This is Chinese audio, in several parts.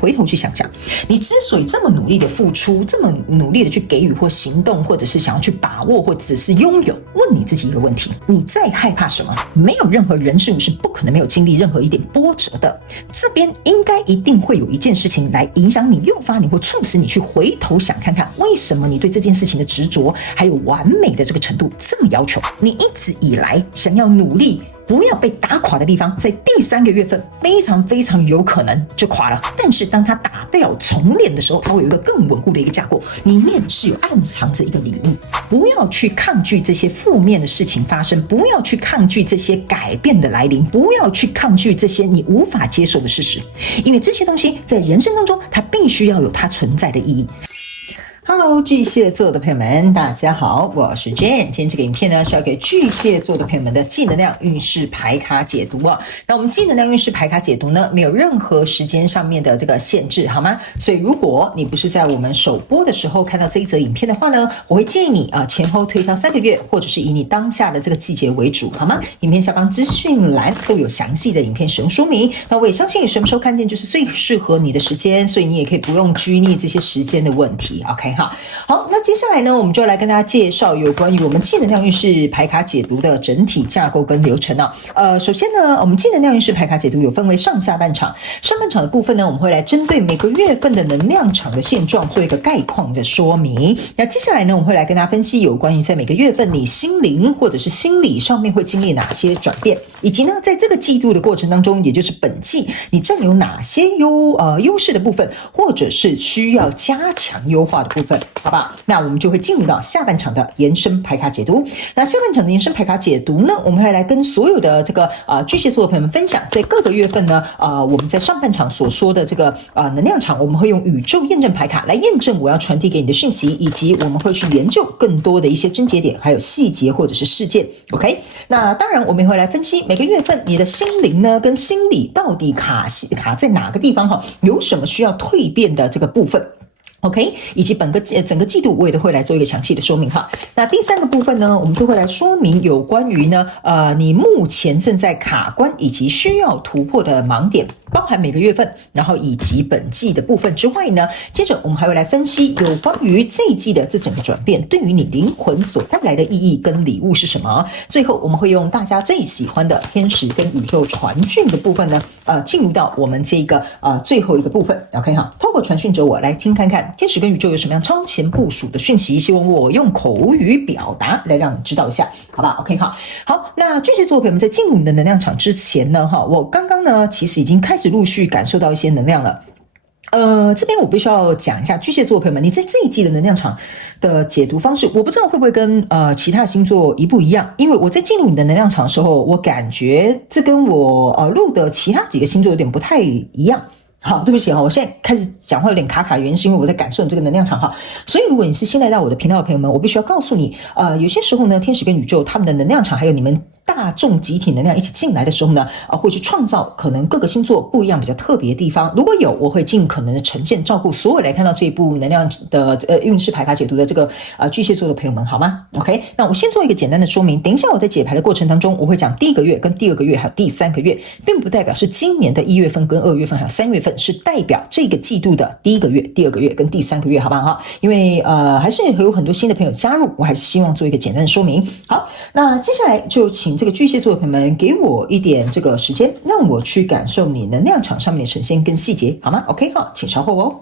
回头去想想，你之所以这么努力的付出，这么努力的去给予或行动，或者是想要去把握，或只是拥有，问你自己一个问题：你在害怕什么？没有任何人事物是不可能没有经历任何一点波折的。这边应该一定会有一件事情来影响你、诱发你或促使你去回头想看看，为什么你对这件事情的执着还有完美的这个程度这么要求？你一直以来想要努力不要被打垮的地方，在第3个月份非常非常有可能就垮了。但是当它打掉重练的时候，它会有一个更稳固的一个架构，里面是有暗藏着一个礼物。不要去抗拒这些负面的事情发生，不要去抗拒这些改变的来临，不要去抗拒这些你无法接受的事实，因为这些东西在人生当中，它必须要有它存在的意义。Hello， 巨蟹座的朋友们，大家好，我是 Jane。今天这个影片呢是要给巨蟹座的朋友们的技能量运势牌卡解读啊。那我们技能量运势牌卡解读呢，没有任何时间上面的这个限制，好吗？所以如果你不是在我们首播的时候看到这一则影片的话呢，我会建议你前后推敲3个月，或者是以你当下的这个季节为主，好吗？影片下方资讯栏都有详细的影片使用说明。那我也相信什么时候看见就是最适合你的时间，所以你也可以不用拘泥这些时间的问题。OK。好，那接下来呢，我们就来跟大家介绍有关于我们技能量运势牌卡解读的整体架构跟流程啊。首先呢，我们技能量运势牌卡解读有分为上下半场。上半场的部分呢，我们会来针对每个月份的能量场的现状做一个概况的说明。那接下来呢，我们会来跟大家分析有关于在每个月份你心灵或者是心理上面会经历哪些转变，以及呢，在这个季度的过程当中，也就是本季你占有哪些优势的部分，或者是需要加强优化的部分。好吧，那我们就会进入到下半场的延伸牌卡解读。那下半场的延伸牌卡解读呢，我们会来跟所有的这个巨蟹座的朋友们分享，在各个月份呢，我们在上半场所说的这个能量场，我们会用宇宙验证牌卡来验证我要传递给你的讯息，以及我们会去研究更多的一些症结点，还有细节或者是事件。OK， 那当然我们也会来分析每个月份你的心灵呢跟心理到底卡在哪个地方有什么需要蜕变的这个部分。OK， 以及整个季度我也都会来做一个详细的说明哈。那第3个部分呢，我们就会来说明有关于呢你目前正在卡关以及需要突破的盲点，包含每个月份，然后以及本季的部分之外呢，接着我们还会来分析有关于这一季的这整个转变对于你灵魂所带来的意义跟礼物是什么。最后我们会用大家最喜欢的天使跟宇宙传讯的部分呢进入到我们这个最后一个部分。 OK 哈，透过传讯者我来听看看天使跟宇宙有什么样超前部署的讯息，希望我用口语表达来让你知道一下，好吧 ？OK 哈，好，那巨蟹座朋友们在进入你的能量场之前呢，我刚刚呢其实已经开始陆续感受到一些能量了。这边我必须要讲一下巨蟹座的朋友们，你在这一季的能量场的解读方式，我不知道会不会跟其他星座一不一样，因为我在进入你的能量场的时候，我感觉这跟我录的其他几个星座有点不太一样。好，对不起我现在开始讲话有点卡卡，原因是因为我在感受你这个能量场哈。所以如果你是新来到我的频道的朋友们，我必须要告诉你，有些时候呢，天使跟宇宙他们的能量场，还有你们大众集体能量一起进来的时候呢，会去创造可能各个星座不一样比较特别的地方。如果有，我会尽可能的呈现，照顾所有来看到这一部能量的运势牌卡解读的这个巨蟹座的朋友们，好吗 ？OK， 那我先做一个简单的说明。等一下我在解牌的过程当中，我会讲第1个月、跟第2个月还有第3个月，并不代表是今年的1月份跟2月份还有3月份，是代表这个季度的第1个月、第2个月跟第3个月，好不好？因为还是有很多新的朋友加入，我还是希望做一个简单的说明。好，那接下来就请这个巨蟹座的朋友们给我一点这个时间，让我去感受你能量场上面的呈现跟细节，好吗 ？OK， 好，请稍后哦。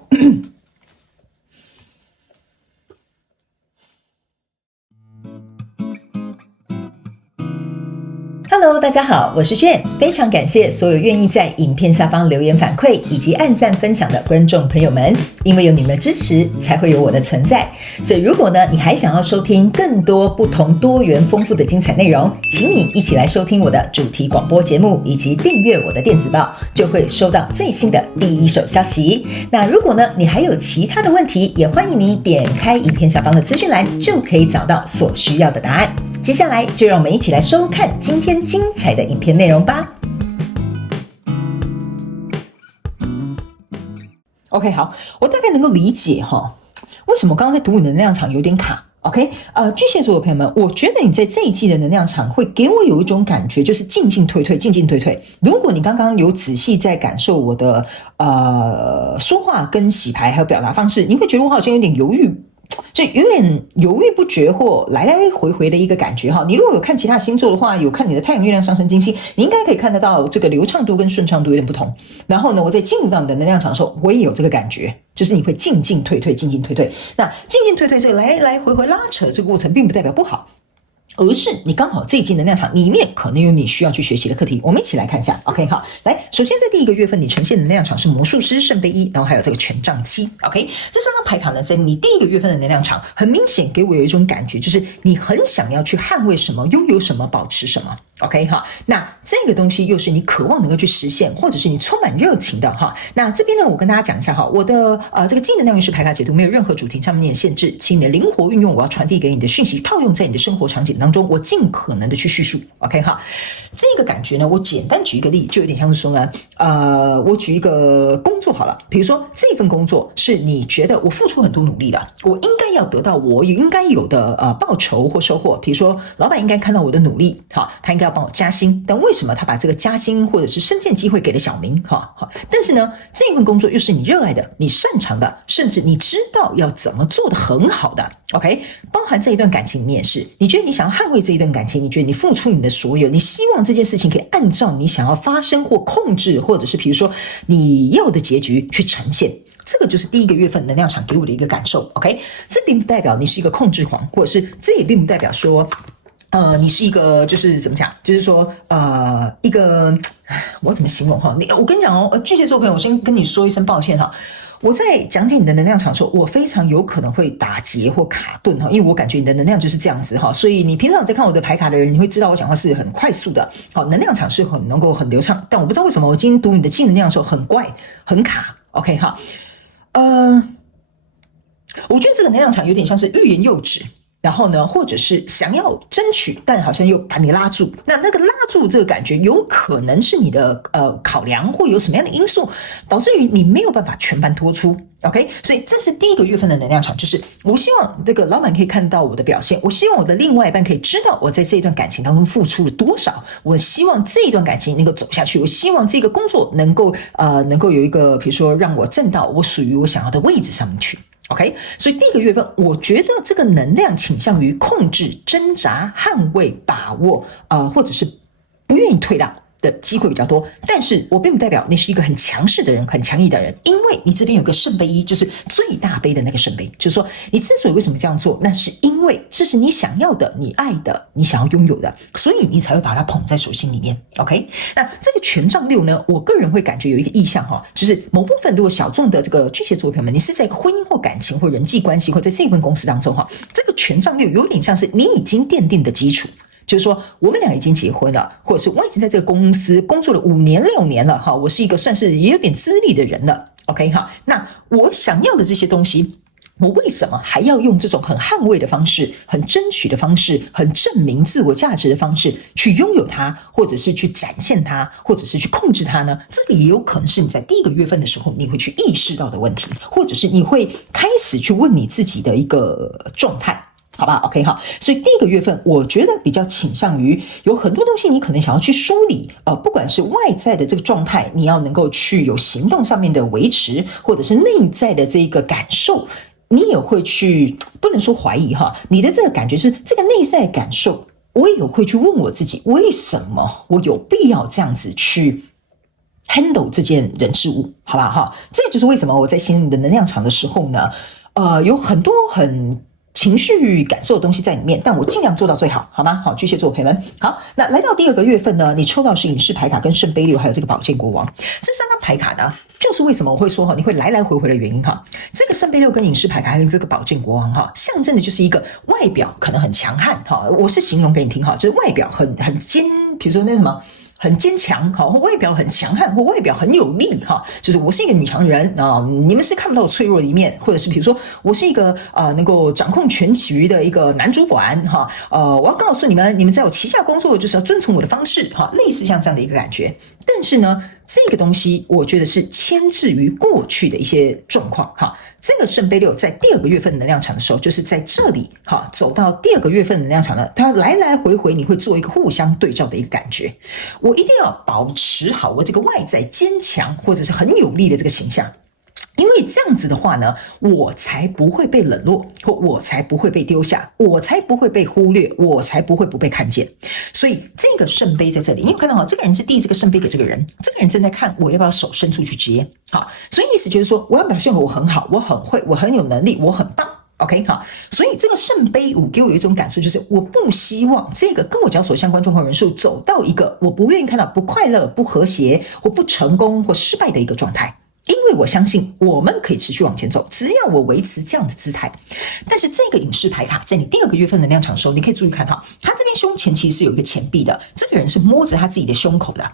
Hello， 大家好，我是Jane，非常感谢所有愿意在影片下方留言反馈以及按赞分享的观众朋友们，因为有你们的支持，才会有我的存在。所以如果呢，你还想要收听更多不同多元丰富的精彩内容，请你一起来收听我的主题广播节目，以及订阅我的电子报，就会收到最新的第一手消息。那如果呢，你还有其他的问题，也欢迎你点开影片下方的资讯栏，就可以找到所需要的答案。接下来就让我们一起来收看今天精彩的影片内容吧。OK， 好，我大概能够理解为什么刚刚在读你的能量场有点卡。OK， 巨蟹座的朋友们，我觉得你在这一季的能量场会给我有一种感觉，就是进进退退，进进退退。如果你刚刚有仔细在感受我的说话跟洗牌还有表达方式，你会觉得我好像有点犹豫，就有点犹豫不决或来来回回的一个感觉哈。你如果有看其他星座的话，有看你的太阳、月亮、上升、金星，你应该可以看得到这个流畅度跟顺畅度有点不同。然后呢，我在进入到你的能量场的时候，我也有这个感觉，就是你会进进退退，进进退退。那进进退退这个来来回回拉扯这个过程，并不代表不好。而是你刚好这一季能量场里面可能有你需要去学习的课题，我们一起来看一下。OK， 好，来，首先在第一个月份你呈现的能量场是魔术师、圣杯一，然后还有这个权杖七。OK， 这三张牌卡呢，在你第一个月份的能量场，很明显给我有一种感觉，就是你很想要去捍卫什么，拥有什么，保持什么。OK 哈，那这个东西又是你渴望能够去实现，或者是你充满热情的哈。那这边呢，我跟大家讲一下哈，我的这个技能量运势牌卡解读没有任何主题上面的限制，请你灵活运用我要传递给你的讯息，套用在你的生活场景当中，我尽可能的去叙述。OK 哈，这个感觉呢，我简单举一个例，就有点像是说呢，我举一个工作好了，比如说这份工作是你觉得我付出很多努力的，我应该要得到我应该有的报酬或收获，比如说老板应该看到我的努力，哈，他应该要帮我加薪，但为什么他把这个加薪或者是升迁机会给了小明？但是呢，这份工作又是你热爱的，你擅长的，甚至你知道要怎么做的很好的。OK， 包含这一段感情里面也是，你觉得你想要捍卫这一段感情，你觉得你付出你的所有，你希望这件事情可以按照你想要发生或控制，或者是比如说你要的结局去呈现。这个就是第一个月份能量场给我的一个感受。OK， 这并不代表你是一个控制狂，或者是这也并不代表说你是一个就是怎么讲，就是说一个我怎么形容哈？我跟你讲哦，巨蟹座朋友，我先跟你说一声抱歉哈。我在讲解你的能量场的时候，我非常有可能会打结或卡顿哈，因为我感觉你的能量就是这样子哈，所以你平常在看我的牌卡的人，你会知道我讲话是很快速的，好，能量场是很能够很流畅，但我不知道为什么我今天读你的技能量的时候很怪很卡。OK 哈，我觉得这个能量场有点像是欲言又止。然后呢，或者是想要争取，但好像又把你拉住。那个拉住这个感觉，有可能是你的考量，或有什么样的因素，导致于你没有办法全盘托出。OK， 所以这是第一个月份的能量场，就是我希望这个老板可以看到我的表现，我希望我的另外一半可以知道我在这一段感情当中付出了多少，我希望这一段感情能够走下去，我希望这个工作能够有一个，比如说让我站到我属于我想要的位置上面去。OK， 所以第一个月份，我觉得这个能量倾向于控制、挣扎、捍卫、把握，或者是不愿意退让的机会比较多，但是我并不代表你是一个很强势的人、很强硬的人，因为你这边有个圣杯一，就是最大杯的那个圣杯，就是说你之所以为什么这样做，那是因为这是你想要的、你爱的、你想要拥有的，所以你才会把它捧在手心里面。OK， 那这个权杖六呢，我个人会感觉有一个意象哈，就是某部分如果小众的这个巨蟹座朋友们，你是在一个婚姻或感情或人际关系或在这份公司当中哈，这个权杖六有点像是你已经奠定的基础。就是说我们俩已经结婚了，或者是我已经在这个公司工作了5年6年了哈，我是一个算是也有点资历的人了。OK 哈，那我想要的这些东西，我为什么还要用这种很捍卫的方式、很争取的方式、很证明自我价值的方式去拥有它，或者是去展现它，或者是去控制它呢？这个也有可能是你在第一个月份的时候你会去意识到的问题，或者是你会开始去问你自己的一个状态。好吧 ，OK 哈，所以第一个月份，我觉得比较倾向于有很多东西，你可能想要去梳理，不管是外在的这个状态，你要能够去有行动上面的维持，或者是内在的这个感受，你也会去，不能说怀疑哈，你的这个感觉是这个内在感受，我也会去问我自己，为什么我有必要这样子去 handle 这件人事物，好吧哈，这就是为什么我在形容你的能量场的时候呢，有很多很情绪感受的东西在里面，但我尽量做到最好，好吗？好，巨蟹座朋友们，好，那来到第二个月份呢，你抽到是隐士牌卡跟圣杯六，还有这个宝剑国王，这三张牌卡呢，就是为什么我会说哈，你会来来回回的原因哈。这个圣杯六跟隐士牌卡跟这个宝剑国王哈，象征的就是一个外表可能很强悍哈，我是形容给你听哈，就是外表很尖，比如说那什么。很坚强，或外表很强悍，或外表很有力，就是我是一个女强人啊，你们是看不到我脆弱的一面，或者是比如说我是一个能够掌控全局的一个男主管我要告诉你们，你们在我旗下工作就是要遵从我的方式类似像这样的一个感觉。但是呢，这个东西我觉得是牵制于过去的一些状况这个圣杯六在第二个月份能量场的时候，就是在这里走到第二个月份能量场呢，它来来回回你会做一个互相对照的一个感觉。我一定要保持好我这个外在坚强或者是很有力的这个形象，因为这样子的话呢，我才不会被冷落，或我才不会被丢下，我才不会被忽略，我才不会不被看见。所以这个圣杯在这里，你有看到这个人是递这个圣杯给这个人，这个人正在看我要不要手伸出去接。好，所以意思就是说，我要表现我很好，我很会，我很有能力，我很棒。OK， 好，所以这个圣杯五给我有一种感受，就是我不希望这个跟我交手相关状况人数走到一个我不愿意看到不快乐、不和谐或不成功或失败的一个状态。因为我相信我们可以持续往前走，只要我维持这样的姿态。但是这个隐士牌卡在你第2个月份能量场的时候，你可以注意看哈，他这边胸前其实是有一个钱币的，这个人是摸着他自己的胸口的。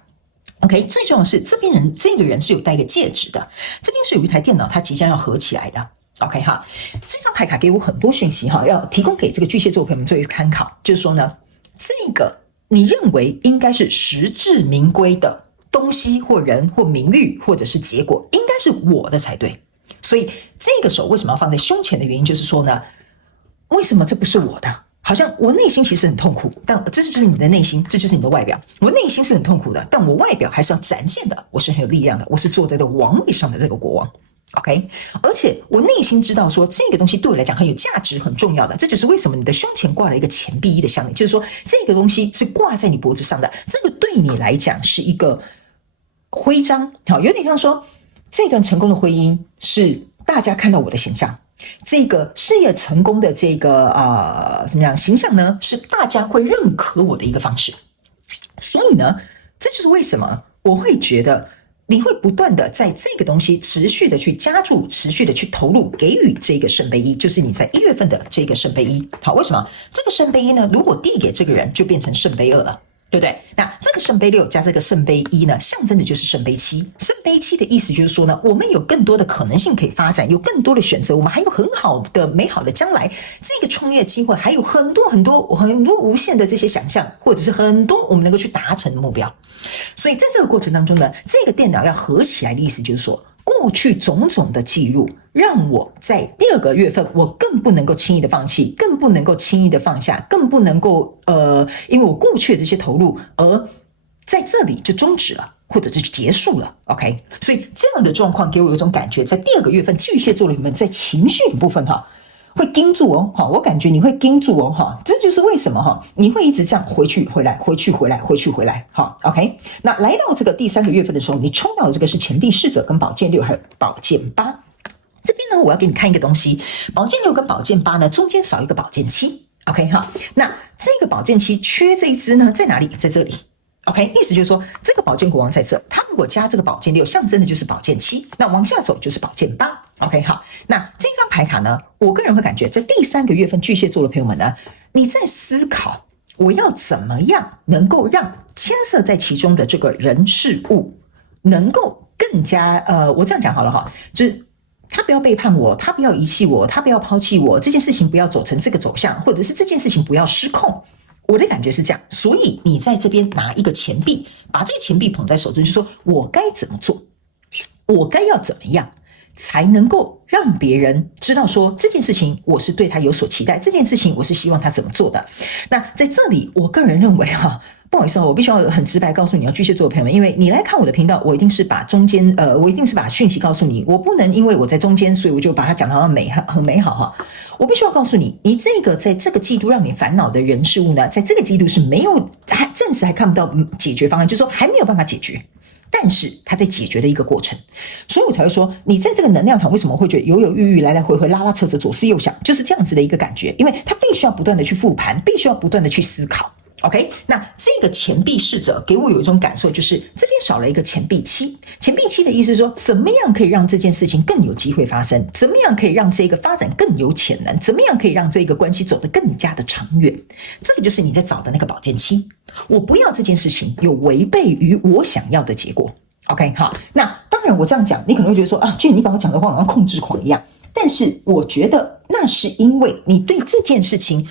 OK， 最重要的是这个人是有戴一个戒指的，这边是有一台电脑，它即将要合起来的。OK 哈，这张牌卡给我很多讯息哈，要提供给这个巨蟹座朋友们做一个参考，就是说呢，这个你认为应该是实至名归的东西或人或名誉或者是结果，应该是我的才对。所以这个手为什么要放在胸前的原因，就是说呢，为什么这不是我的？好像我内心其实很痛苦，但这就是你的内心，这就是你的外表。我内心是很痛苦的，但我外表还是要展现的，我是很有力量的，我是坐在这个王位上的这个国王。OK， 而且我内心知道说这个东西对我来讲很有价值、很重要的，这就是为什么你的胸前挂了一个钱币1的项链，就是说这个东西是挂在你脖子上的，这个对你来讲是一个徽章，好，有点像说这段成功的婚姻是大家看到我的形象，这个事业成功的这个怎么样形象呢，是大家会认可我的一个方式。所以呢，这就是为什么我会觉得你会不断的在这个东西持续的去加注，持续的去投入，给予这个圣杯1，就是你在1月份的这个圣杯1。好，为什么这个圣杯1呢？如果递给这个人，就变成圣杯2了。对不对？那这个圣杯6加这个圣杯1呢，象征的就是圣杯7。圣杯7的意思就是说呢，我们有更多的可能性可以发展，有更多的选择，我们还有很好的美好的将来，这个创业机会还有很多无限的这些想象，或者是很多我们能够去达成的目标。所以在这个过程当中呢，这个电脑要合起来的意思就是说，过去种种的记录，让我在第2个月份，我更不能够轻易的放弃，更不能够轻易的放下，更不能够因为我过去的这些投入，而在这里就终止了，或者是结束了。OK， 所以这样的状况给我有一种感觉，在第2个月份，巨蟹座的你们在情绪的部分会盯住哦，我感觉你会盯住哦，这就是为什么你会一直这样回去回来，回去回来，回去回来。好 ，OK。那来到这个第3个月份的时候，你抽到的这个是钱币侍者跟宝剑6还有宝剑8。这边呢，我要给你看一个东西，宝剑6跟宝剑8呢，中间少一个宝剑7。OK 哈，那这个宝剑7缺这一支呢，在哪里？在这里。OK， 意思就是说，这个宝剑国王在这，他如果加这个宝剑6，象征的就是宝剑7，那往下走就是宝剑8。OK， 好，那这张牌卡呢，我个人会感觉，在第3个月份巨蟹座的朋友们呢，你在思考我要怎么样能够让牵涉在其中的这个人事物能够更加我这样讲好了哈，就是他不要背叛我，他不要遗弃我，他不要抛弃我，这件事情不要走成这个走向，或者是这件事情不要失控。我的感觉是这样，所以你在这边拿一个钱币，把这个钱币捧在手中，就是说我该怎么做，我该要怎么样才能够让别人知道说这件事情我是对他有所期待，这件事情我是希望他怎么做的。那在这里我个人认为不好意思我必须要很直白告诉你巨蟹座的朋友们，因为你来看我的频道，我一定是把中间我一定是把讯息告诉你，我不能因为我在中间，所以我就把它讲得很美好我必须要告诉你，你这个在这个季度让你烦恼的人事物呢，在这个季度是没有，暂时还看不到解决方案，就是说还没有办法解决，但是它在解决的一个过程。所以我才会说，你在这个能量场为什么会觉得犹犹豫豫，来来回回，拉拉扯扯，左思右想，就是这样子的一个感觉，因为它必须要不断的去复盘，必须要不断的去思考。OK， 那这个钱币侍者给我有一种感受，就是这边少了一个钱币7。钱币7的意思是说，怎么样可以让这件事情更有机会发生？怎么样可以让这个发展更有潜能？怎么样可以让这个关系走得更加的长远？这个就是你在找的那个宝剑7。我不要这件事情有违背于我想要的结果。OK， 好，那当然我这样讲，你可能会觉得说俊，你把我讲的话好像控制狂一样。但是我觉得那是因为你对这件事情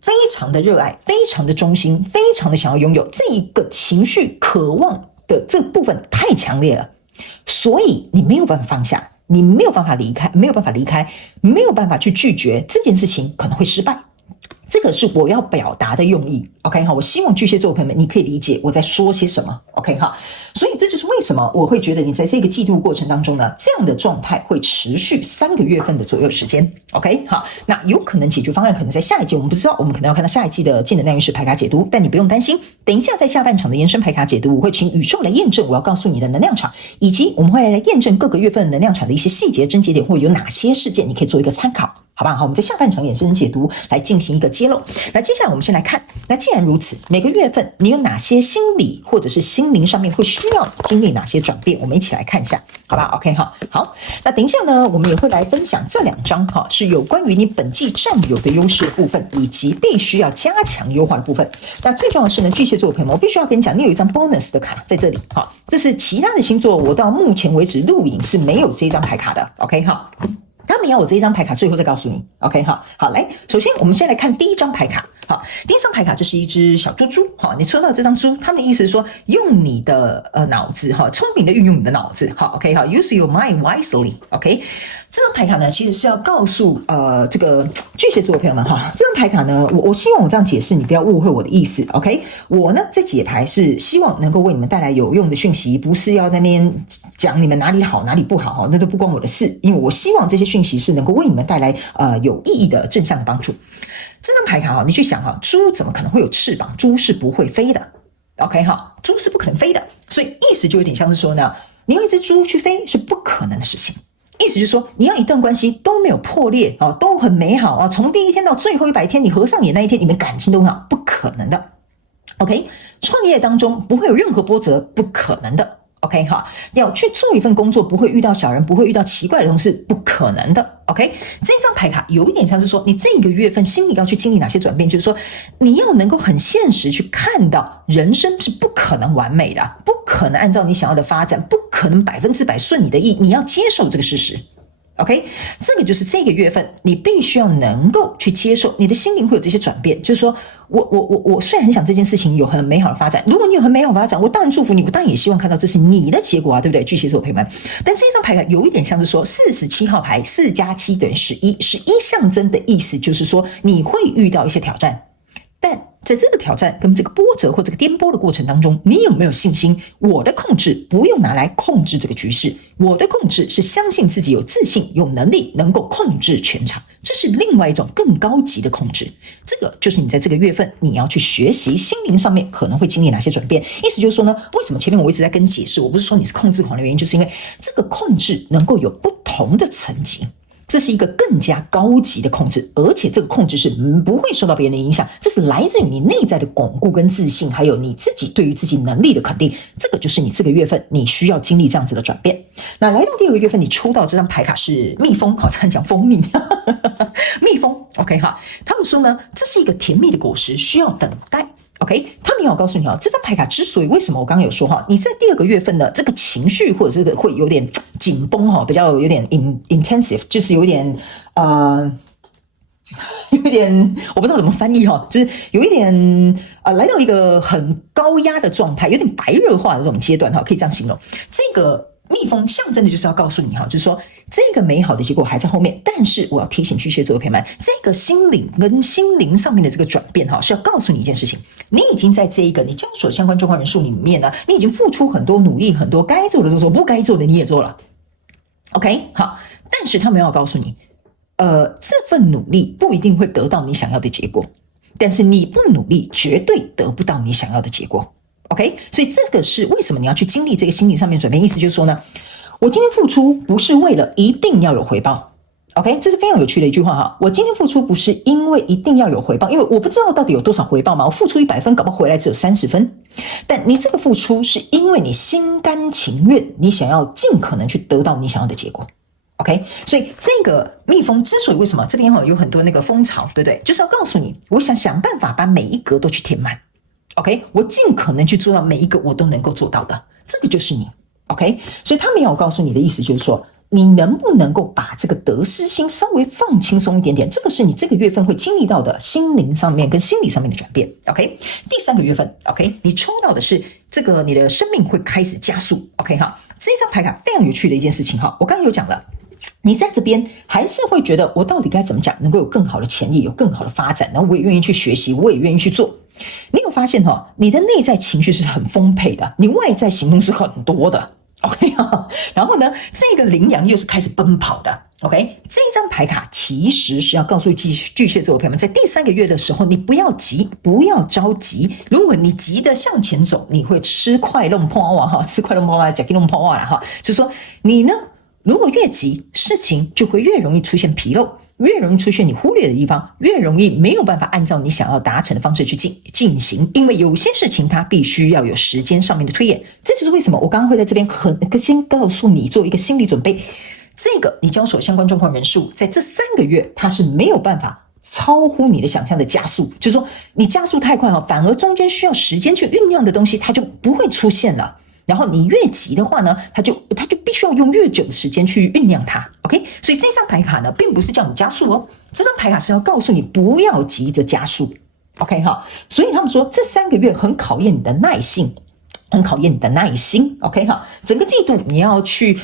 非常的热爱，非常的忠心，非常的想要拥有，这一个情绪渴望的这部分太强烈了，所以你没有办法放下，你没有办法离开，没有办法去拒绝这件事情可能会失败。这个是我要表达的用意。 OK 好，我希望巨蟹座的朋友们你可以理解我在说些什么。 OK 好，所以这就是为什么我会觉得你在这个季度过程当中呢，这样的状态会持续3个月份的左右时间。OK， 好，那有可能解决方案可能在下一季，我们不知道，我们可能要看到下一季的净能量运势牌卡解读，但你不用担心，等一下在下半场的延伸牌卡解读，我会请宇宙来验证我要告诉你的能量场，以及我们会来验证各个月份能量场的一些细节症结点，或有哪些事件你可以做一个参考。好吧，好，我们在下半场衍生解读来进行一个揭露。那接下来我们先来看，那既然如此，每个月份你有哪些心理或者是心灵上面会需要经历哪些转变，我们一起来看一下，好吧 ？OK 哈，好，那等一下呢，我们也会来分享这2张哈，是有关于你本季占有的优势的部分，以及必须要加强优化的部分。那最重要的是呢，巨蟹座的朋友们，我必须要跟你讲，你有一张 bonus 的卡在这里，哈，这是其他的星座我到目前为止录影是没有这张牌卡的 ，OK 哈。他们要我这一张牌卡，最后再告诉你 ，OK 好，好来，首先我们先来看第一张牌卡，好，第一张牌卡这是一只小猪猪，好，你抽到这张猪，他们的意思是说用你的脑子哈，聪明的运用你的脑子，好 ，OK 好 ，use your mind wisely，OK，这张牌卡呢其实是要告诉这个巨蟹座的朋友们哈，这张牌卡呢，我希望我这样解释，你不要误会我的意思 ，OK， 我呢在解牌是希望能够为你们带来有用的讯息，不是要在那边讲你们哪里好哪里不好，那都不关我的事，因为我希望这些讯息是能够为你们带来有意义的正向的帮助。这张牌卡你去想猪怎么可能会有翅膀？猪是不会飞的 ，OK 猪是不可能飞的，所以意思就有点像是说呢，你用一只猪去飞是不可能的事情。意思就是说，你要一段关系都没有破裂都很美好从第一天到最后100天，你合上眼那一天，你们感情都很好，不可能的。OK， 创业当中不会有任何波折，不可能的。OK 要去做一份工作，不会遇到小人，不会遇到奇怪的同事，不可能的。OK， 这张牌卡有一点像是说，你这个月份心里要去经历哪些转变，就是说你要能够很现实去看到人生是不可能完美的，不可能按照你想要的发展，不可能100%顺你的意，你要接受这个事实。OK， 这个就是这个月份你必须要能够去接受，你的心灵会有这些转变，就是说我虽然很想这件事情有很美好的发展，如果你有很美好的发展，我当然祝福你，我当然也希望看到这是你的结果对不对？巨蟹座朋友们，但这张牌卡有一点像是说47号牌4+7等于11象征的意思就是说你会遇到一些挑战，但在这个挑战跟这个波折或这个颠簸的过程当中，你有没有信心？我的控制不用拿来控制这个局势，我的控制是相信自己有自信、有能力能够控制全场，这是另外一种更高级的控制。这个就是你在这个月份你要去学习，心灵上面可能会经历哪些转变。意思就是说呢，为什么前面我一直在跟你解释，我不是说你是控制狂的原因，就是因为这个控制能够有不同的层级。这是一个更加高级的控制，而且这个控制是不会受到别人的影响，这是来自于你内在的巩固跟自信，还有你自己对于自己能力的肯定，这个就是你这个月份你需要经历这样子的转变。那来到第2个月份，你抽到这张牌卡是蜜蜂，好像讲蜂蜜蜜蜂 OK 他们说呢，这是一个甜蜜的果实，需要等待。OK， 他们要告诉你这张牌卡之所以为什么我刚刚有说你在第2个月份的这个情绪或者这个会有点紧绷比较有点 intensive， 就是有点我不知道怎么翻译就是有一点来到一个很高压的状态，有点白热化的这种阶段可以这样形容。这个蜜蜂象征的就是要告诉你就是说这个美好的结果还在后面，但是我要提醒巨蟹座的朋友们，这个心灵跟心灵上面的这个转变是要告诉你一件事情，你已经在这一个你交所相关状况人数里面呢，你已经付出很多努力，很多该做的都做，不该做的你也做了 OK 好，但是他们要告诉你这份努力不一定会得到你想要的结果，但是你不努力绝对得不到你想要的结果OK， 所以这个是为什么你要去经历这个心理上面转变，意思就是说呢，我今天付出不是为了一定要有回报 OK， 这是非常有趣的一句话我今天付出不是因为一定要有回报，因为我不知道到底有多少回报嘛，我付出100分搞不好回来只有30分，但你这个付出是因为你心甘情愿，你想要尽可能去得到你想要的结果OK， 所以这个蜜蜂之所以为什么这边有很多那个蜂巢对不对，就是要告诉你，我想办法把每一格都去填满OK， 我尽可能去做到每一个我都能够做到的，这个就是你 OK， 所以他们要告诉你的意思就是说，你能不能够把这个得失心稍微放轻松一点点，这个是你这个月份会经历到的心灵上面跟心理上面的转变 OK， 第3个月份 OK， 你抽到的是这个你的生命会开始加速 OK 这张牌卡非常有趣的一件事情我刚刚有讲了，你在这边还是会觉得我到底该怎么讲能够有更好的潜力，有更好的发展，然后我也愿意去学习，我也愿意去做，你有发现你的内在情绪是很丰沛的，你外在行动是很多的。OK 然后呢，这个羚羊又是开始奔跑的。OK， 这张牌卡其实是要告诉巨蟹座的朋友们，在第3个月的时候，你不要急，不要着急。如果你急着向前走，你会吃快弄破啊，吃快弄破啊，假给弄破啊，就是说你呢，如果越急，事情就会越容易出现纰漏。越容易出现你忽略的地方，越容易没有办法按照你想要达成的方式去进行，因为有些事情它必须要有时间上面的推演。这就是为什么我刚刚会在这边先告诉你做一个心理准备，这个你交手相关状况人数在这3个月它是没有办法超乎你的想象的加速，就是说你加速太快反而中间需要时间去酝酿的东西它就不会出现了。然后你越急的话呢，它就必须要用越久的时间去酝酿它。OK， 所以这张牌卡呢，并不是叫你加速这张牌卡是要告诉你不要急着加速。OK 所以他们说这3个月很考验你的耐性，很考验你的耐心。 OK 整个季度你要去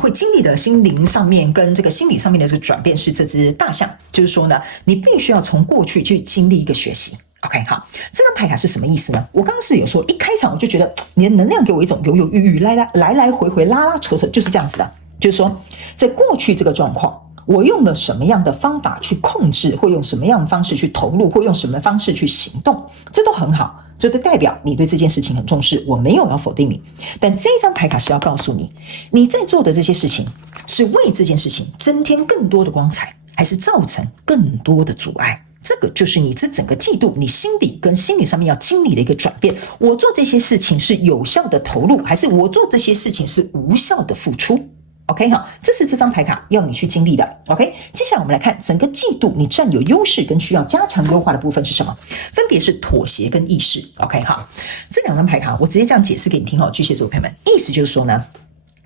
会经历的心灵上面跟这个心理上面的这个转变是这只大象，就是说呢，你必须要从过去去经历一个学习。OK， 好，这张牌卡是什么意思呢？我刚刚是有说，一开场我就觉得你的能量给我一种犹犹豫豫、来回拉拉扯扯，就是这样子的。就是说，在过去这个状况，我用了什么样的方法去控制，或用什么样的方式去投入，或用什么方式去行动，这都很好，这都代表你对这件事情很重视。我没有要否定你，但这张牌卡是要告诉你，你在做的这些事情是为这件事情增添更多的光彩，还是造成更多的阻碍？这个就是你这整个季度你心理跟心理上面要经历的一个转变。我做这些事情是有效的投入，还是我做这些事情是无效的付出？ OK 这是这张牌卡要你去经历的。 OK， 接下来我们来看整个季度你占有优势跟需要加强优化的部分是什么，分别是妥协跟意识。 OK 这2张牌卡我直接这样解释给你听巨蟹座朋友们，意思就是说呢，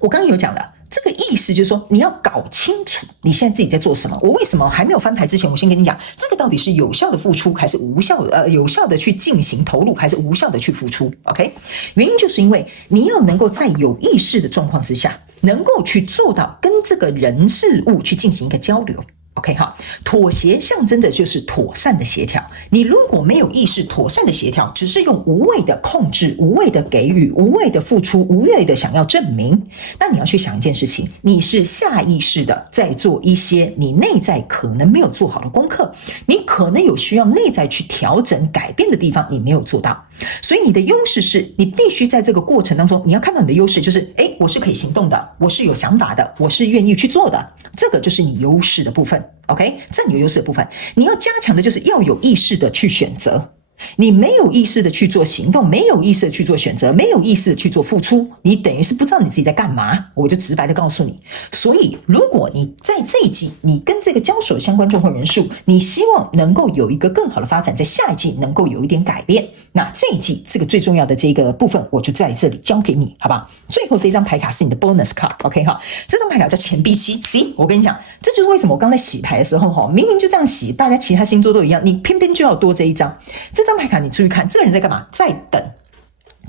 我刚刚有讲的这个意思就是说，你要搞清楚你现在自己在做什么。我为什么还没有翻牌之前，我先跟你讲，这个到底是有效的付出，还是无效的？有效的去进行投入，还是无效的去付出 ？OK， 原因就是因为你要能够在有意识的状况之下，能够去做到跟这个人事物去进行一个交流。OK 妥协象征的就是妥善的协调。你如果没有意识妥善的协调，只是用无谓的控制、无谓的给予、无谓的付出、无谓的想要证明，那你要去想一件事情，你是下意识的在做一些你内在可能没有做好的功课，你可能有需要内在去调整改变的地方，你没有做到。所以你的优势是你必须在这个过程当中，你要看到你的优势就是我是可以行动的，我是有想法的，我是愿意去做的，这个就是你优势的部分。 OK， 占有优势的部分你要加强的就是要有意识的去选择。你没有意识的去做行动，没有意识的去做选择，没有意识的去做付出，你等于是不知道你自己在干嘛。我就直白的告诉你，所以如果你在这一季你跟这个交手相关状况人数，你希望能够有一个更好的发展，在下一季能够有一点改变，那这一季这个最重要的这个部分我就在这里交给你，好吧？最后这张牌卡是你的 bonus card。 OK 这张牌卡叫钱币七。 See， 我跟你讲，这就是为什么我刚才洗牌的时候明明就这样洗，大家其他星座都一样，你偏偏就要多这一张。这张牌卡你注意看，这个人在干嘛？在等，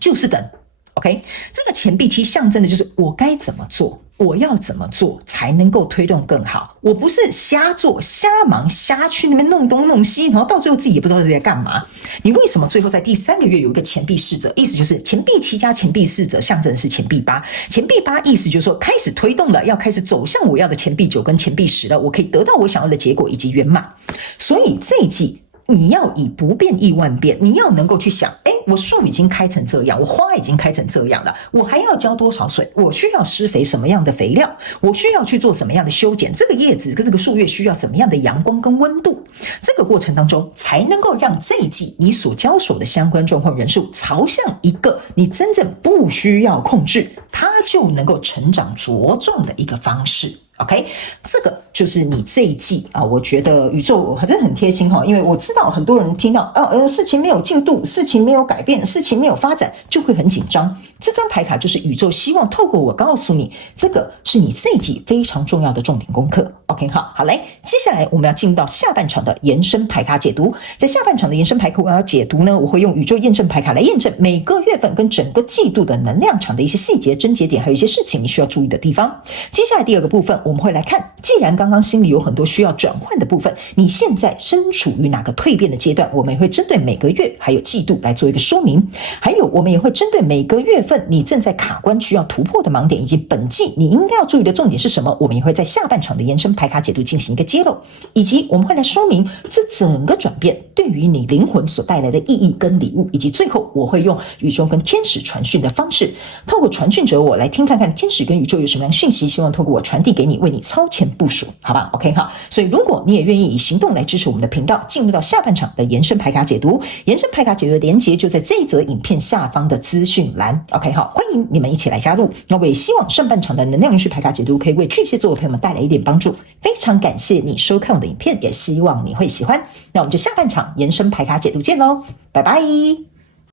就是等。 OK， 这个钱币七象征的就是我该怎么做，我要怎么做才能够推动更好。我不是瞎做瞎忙瞎去那边弄东弄西，然后到最后自己也不知道自己在干嘛。你为什么最后在第3个月有一个钱币侍者？意思就是钱币七加钱币侍者象征的是钱币八。钱币八意思就是说开始推动了，要开始走向我要的钱币9跟钱币10了，我可以得到我想要的结果以及圆满。所以这一季你要以不变应万变，你要能够去想，我树已经开成这样，我花已经开成这样了，我还要浇多少水？我需要施肥什么样的肥料？我需要去做什么样的修剪？这个叶子跟这个树叶需要什么样的阳光跟温度？这个过程当中才能够让这一季你所交手的相关状况人数朝向一个你真正不需要控制，它就能够成长茁壮的一个方式。OK， 这个就是你这一季我觉得宇宙真的很贴心因为我知道很多人听到事情没有进度，事情没有改变，事情没有发展，就会很紧张。这张牌卡就是宇宙希望透过我告诉你，这个是你这一季非常重要的重点功课。OK， 好嘞，接下来我们要进入到下半场的延伸牌卡解读。在下半场的延伸牌卡我要解读呢，我会用宇宙验证牌卡来验证每个月份跟整个季度的能量场的一些细节症结点，还有一些事情你需要注意的地方。接下来第2个部分，我我们会来看，既然刚刚心里有很多需要转换的部分，你现在身处于哪个蜕变的阶段，我们也会针对每个月还有季度来做一个说明。还有我们也会针对每个月份你正在卡关需要突破的盲点，以及本季你应该要注意的重点是什么，我们也会在下半场的延伸牌卡解读进行一个揭露，以及我们会来说明这整个转变对于你灵魂所带来的意义跟礼物，以及最后我会用宇宙跟天使传讯的方式，透过传讯者我来听看看天使跟宇宙有什么样的讯息，希望透过我传递给你，为你超前部署，好吧 ？OK 哈。所以如果你也愿意以行动来支持我们的频道，进入到下半场的延伸牌卡解读，延伸牌卡解读的连结就在这一则影片下方的资讯栏 ，OK 好，欢迎你们一起来加入。那我也希望上半场的能量运势牌卡解读可以为巨蟹座的朋友们带来一点帮助。非常感谢你收看我的影片，也希望你会喜欢。那我们就下半场延伸牌卡解读见喽，拜拜。